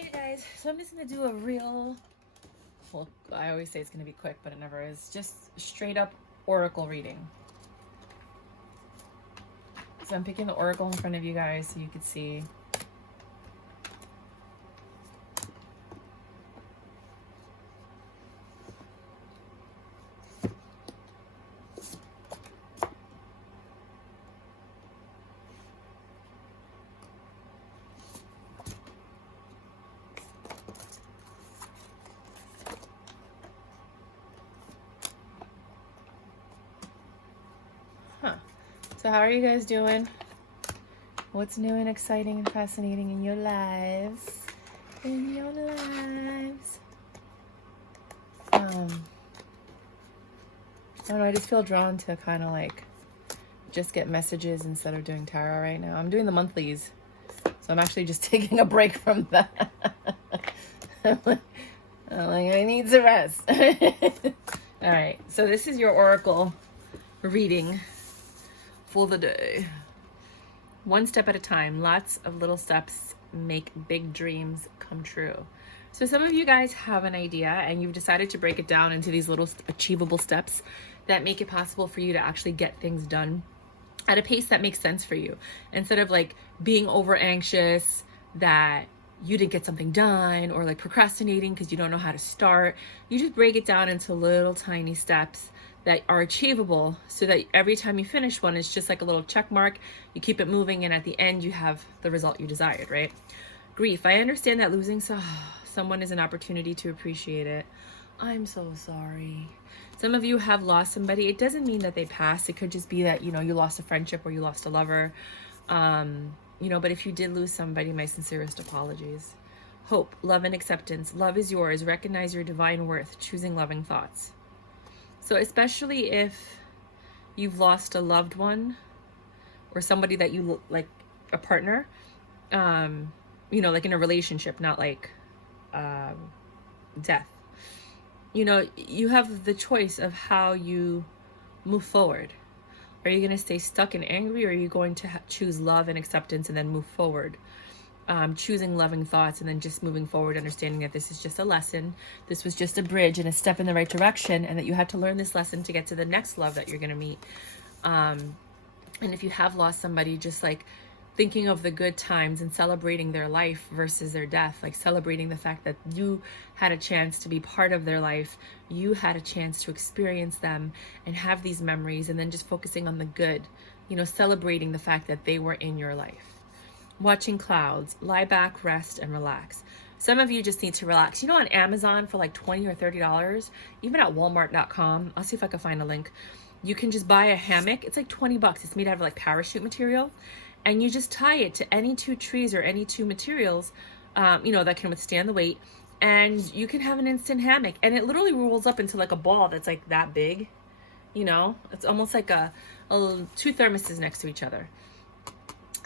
Hi, you guys. So I'm just going to do a real, well, I always say it's going to be quick, but it never is. Just straight up oracle reading. So I'm picking the oracle in front of you guys so you could see. So how are you guys doing? What's new and exciting and fascinating in your lives? In your lives. I don't know, I just feel drawn to kind of like just get messages instead of doing tarot right now. I'm doing the monthlies. So I'm actually just taking a break from that. I'm like, I need some rest. All right, so this is your oracle reading for the day. One step at a time. Lots of little steps make big dreams come true. So some of you guys have an idea and you've decided to break it down into these little achievable steps that make it possible for you to actually get things done at a pace that makes sense for you. Instead of like being over anxious that you didn't get something done or like procrastinating because you don't know how to start, you just break it down into little tiny steps that are achievable so that every time you finish one, it's just like a little check mark. You keep it moving and at the end you have the result you desired, right? Grief. I understand that losing someone is an opportunity to appreciate it. I'm so sorry. Some of you have lost somebody. It doesn't mean that they passed. It could just be that, you know, you lost a friendship or you lost a lover. But if you did lose somebody, my sincerest apologies. Hope, love, and acceptance. Love is yours. Recognize your divine worth. Choosing loving thoughts. So especially if you've lost a loved one or somebody that you like, a partner, like in a relationship, not like death. You have the choice of how you move forward. Are you going to stay stuck and angry, or are you going to choose love and acceptance and then move forward? Choosing loving thoughts and then just moving forward, understanding that this is just a lesson. This was just a bridge and a step in the right direction, and that you have to learn this lesson to get to the next love that you're going to meet. And if you have lost somebody, just like thinking of the good times and celebrating their life versus their death, like celebrating the fact that you had a chance to be part of their life, you had a chance to experience them and have these memories, and then just focusing on the good, celebrating the fact that they were in your life. Watching clouds, lie back, rest, and relax. Some of you just need to relax. On Amazon for like $20 or $30, even at walmart.com, I'll see if I can find a link. You can just buy a hammock. It's like $20. It's made out of like parachute material. And you just tie it to any two trees or any two materials, that can withstand the weight. And you can have an instant hammock. And it literally rolls up into like a ball that's like that big. It's almost like two thermoses next to each other.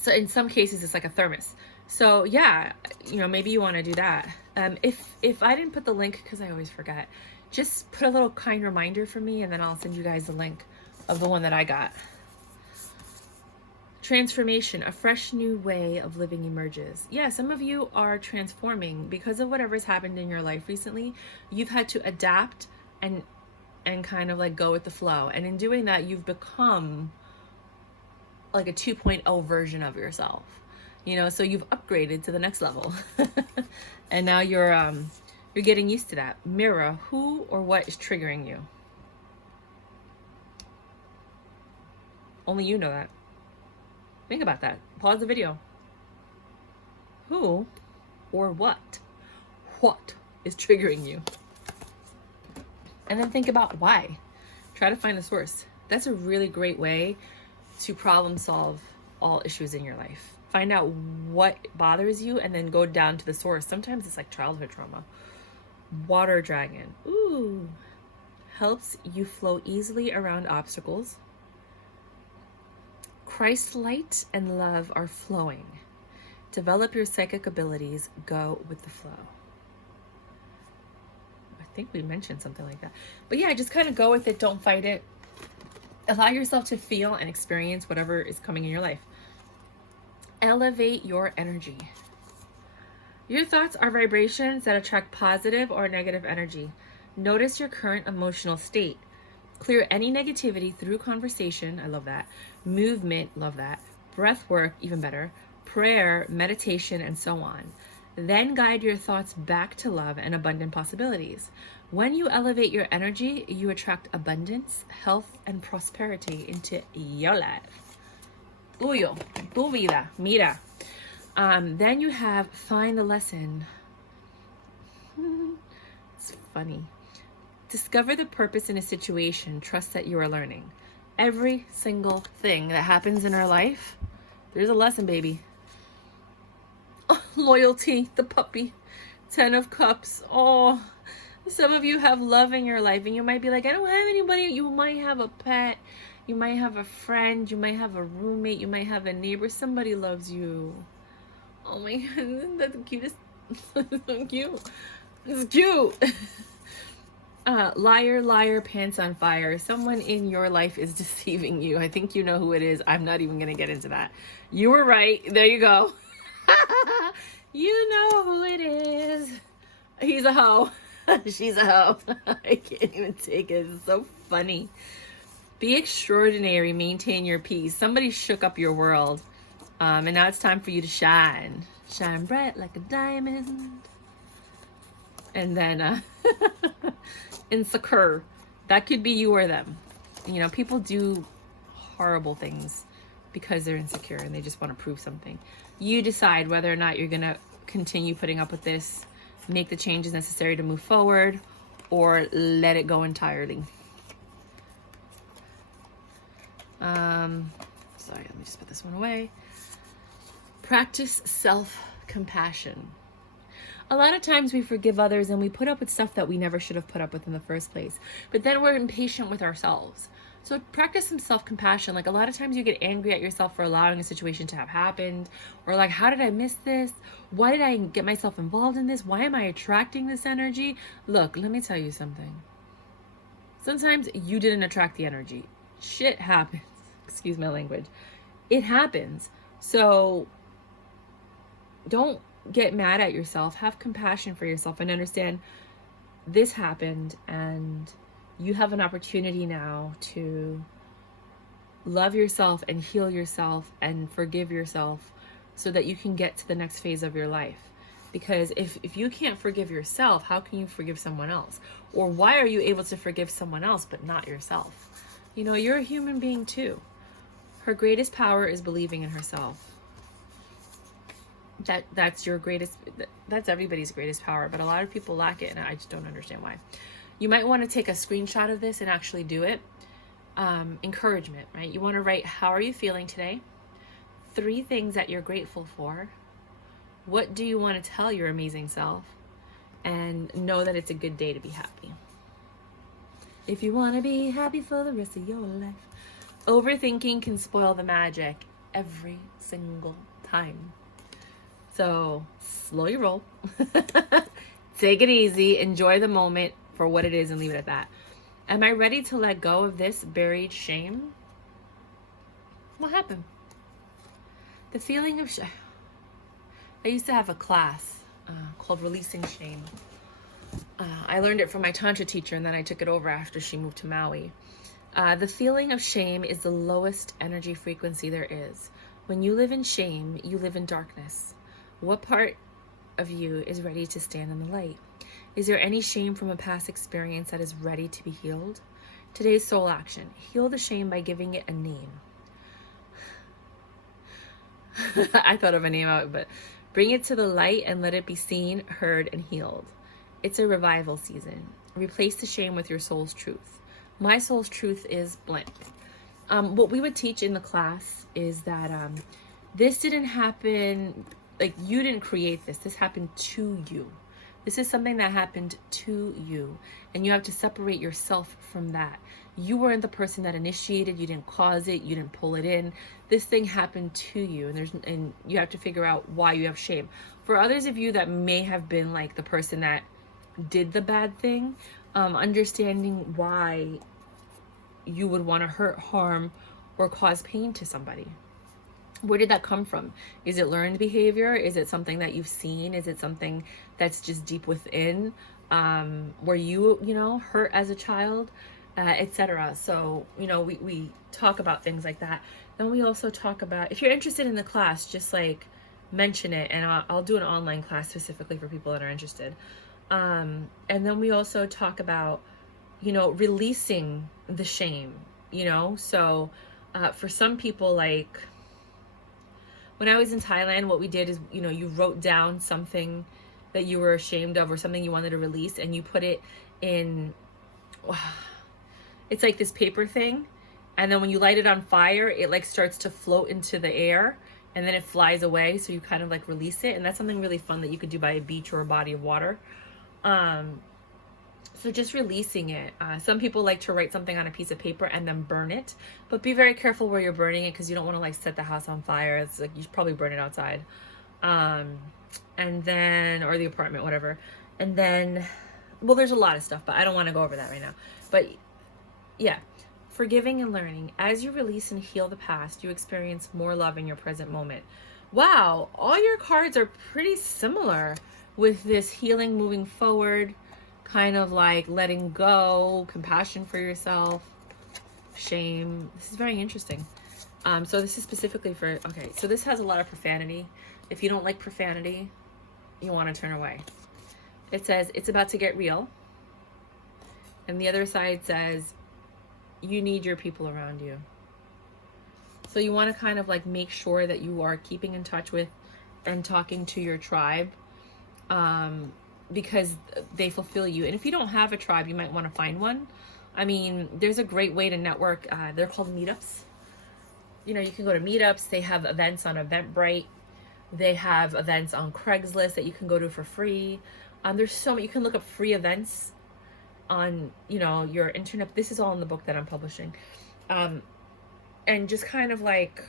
So in some cases, it's like a thermos. So yeah, maybe you want to do that. If I didn't put the link, because I always forget, just put a little kind reminder for me, and then I'll send you guys the link of the one that I got. Transformation, a fresh new way of living emerges. Yeah, some of you are transforming because of whatever's happened in your life recently. You've had to adapt and kind of like go with the flow. And in doing that, you've become like a 2.0 version of yourself. So you've upgraded to the next level. And now you're getting used to that. Mirror, who or what is triggering you? Only you know that. Think about that. Pause the video. Who or what is triggering you? And then think about why. Try to find the source. That's a really great way to problem solve all issues in your life. Find out what bothers you and then go down to the source. Sometimes it's like childhood trauma. Water dragon. Ooh. Helps you flow easily around obstacles. Christ light and love are flowing. Develop your psychic abilities. Go with the flow. I think we mentioned something like that. But yeah, just kind of go with it. Don't fight it. Allow yourself to feel and experience whatever is coming in your life. Elevate your energy. Your thoughts are vibrations that attract positive or negative energy. Notice your current emotional state. Clear any negativity through conversation, I love that. Movement, love that. Breath work, even better. Prayer, meditation, and so on. Then guide your thoughts back to love and abundant possibilities. When you elevate your energy, you attract abundance, health, and prosperity into your life. Tuyo, tu vida, mira. Then you have find the lesson. It's funny. Discover the purpose in a situation. Trust that you are learning. Every single thing that happens in our life, there's a lesson, baby. Oh, loyalty, the puppy, 10 of Cups. Oh, some of you have love in your life, and you might be like, I don't have anybody. You might have a pet. You might have a friend. You might have a roommate. You might have a neighbor. Somebody loves you. Oh my God, that's the cutest. So cute. It's cute. Liar, liar, pants on fire. Someone in your life is deceiving you. I think you know who it is. I'm not even going to get into that. You were right. There you go. You know who it is. He's a hoe. She's a hoe. I can't even take it. It's so funny. Be extraordinary. Maintain your peace. Somebody shook up your world. And now it's time for you to shine. Shine bright like a diamond. And then, insecure. That could be you or them. You know, people do horrible things because they're insecure and they just want to prove something. You decide whether or not you're going to continue putting up with this, make the changes necessary to move forward, or let it go entirely. Sorry, let me just put this one away. Practice self-compassion. A lot of times we forgive others and we put up with stuff that we never should have put up with in the first place. But then we're impatient with ourselves. So practice some self-compassion. Like, a lot of times you get angry at yourself for allowing a situation to have happened. Or like, how did I miss this? Why did I get myself involved in this? Why am I attracting this energy? Look, let me tell you something. Sometimes you didn't attract the energy. Shit happens. Excuse my language. It happens. So don't get mad at yourself. Have compassion for yourself and understand this happened, and you have an opportunity now to love yourself and heal yourself and forgive yourself so that you can get to the next phase of your life. Because if you can't forgive yourself, how can you forgive someone else? Or why are you able to forgive someone else but not yourself? You know, you're a human being too. Her greatest power is believing in herself. That's your greatest, that's everybody's greatest power, but a lot of people lack it, and I just don't understand why. You might want to take a screenshot of this and actually do it. Encouragement, right? You want to write, how are you feeling today? 3 things that you're grateful for. What do you want to tell your amazing self? And know that it's a good day to be happy. If you want to be happy for the rest of your life. Overthinking can spoil the magic every single time. So slow your roll. Take it easy. Enjoy the moment for what it is and leave it at that. Am I ready to let go of this buried shame? What happened? The feeling of shame. I used to have a class called Releasing Shame. I learned it from my Tantra teacher, and then I took it over after she moved to Maui. The feeling of shame is the lowest energy frequency there is. When you live in shame, you live in darkness. What part of you is ready to stand in the light? Is there any shame from a past experience that is ready to be healed? Today's soul action. Heal the shame by giving it a name. I thought of a name out, but bring it to the light and let it be seen, heard, and healed. It's a revival season. Replace the shame with your soul's truth. My soul's truth is blank. What we would teach in the class is that this didn't happen, like, you didn't create this. This happened to you. This is something that happened to you, and you have to separate yourself from that. You weren't the person that initiated. You didn't cause it. You didn't pull it in. This thing happened to you, and you have to figure out why you have shame. For others of you that may have been like the person that did the bad thing, understanding why you would want to hurt, harm, or cause pain to somebody. Where did that come from? Is it learned behavior? Is it something that you've seen? Is it something that's just deep within? Were you, you know, hurt as a child, etc. So, you know, we talk about things like that. Then we also talk about, if you're interested in the class, just like mention it, and I'll do an online class specifically for people that are interested. And then we also talk about, you know, releasing the shame, you know. So for some people, like, when I was in Thailand, what we did is, you know, you wrote down something that you were ashamed of or something you wanted to release, and you put it in, it's like this paper thing. And then when you light it on fire, it like starts to float into the air, and then it flies away. So you kind of like release it. And that's something really fun that you could do by a beach or a body of water. So just releasing it. Some people like to write something on a piece of paper and then burn it, but be very careful where you're burning it, because you don't want to like set the house on fire. It's like you should probably burn it outside, and then, or the apartment, whatever. And then, well, there's a lot of stuff, but I don't want to go over that right now. But yeah, forgiving and learning. As you release and heal the past, you experience more love in your present moment. Wow, all your cards are pretty similar with this healing, moving forward, kind of like letting go, compassion for yourself, shame. This is very interesting. So this is specifically for, okay, so this has a lot of profanity. If you don't like profanity, you want to turn away. It says, it's about to get real. And the other side says, you need your people around you. So you want to kind of like make sure that you are keeping in touch with and talking to your tribe, because they fulfill you. And if you don't have a tribe, you might want to find one. I mean, there's a great way to network. They're called meetups. You know, you can go to meetups. They have events on Eventbrite. They have events on Craigslist that you can go to for free. There's so many. You can look up free events on, you know, your internet. This is all in the book that I'm publishing. And just kind of like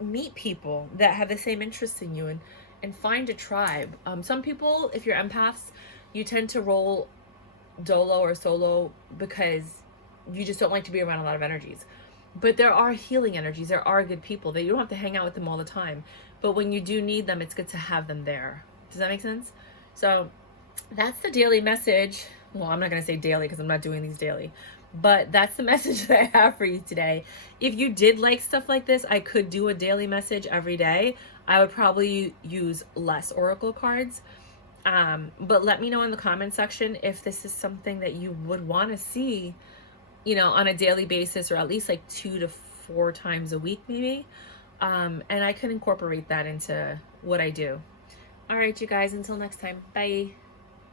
meet people that have the same interests in you, and find a tribe. Some people, if you're empaths, you tend to roll dolo or solo because you just don't like to be around a lot of energies. But there are healing energies. There are good people that you don't have to hang out with them all the time. But when you do need them, it's good to have them there. Does that make sense? So that's the daily message. Well, I'm not going to say daily because I'm not doing these daily. But that's the message that I have for you today. If you did like stuff like this, I could do a daily message every day. I would probably use less oracle cards. But let me know in the comment section if this is something that you would want to see, you know, on a daily basis, or at least like 2 to 4 times a week, maybe. And I can incorporate that into what I do. All right, you guys, until next time. Bye.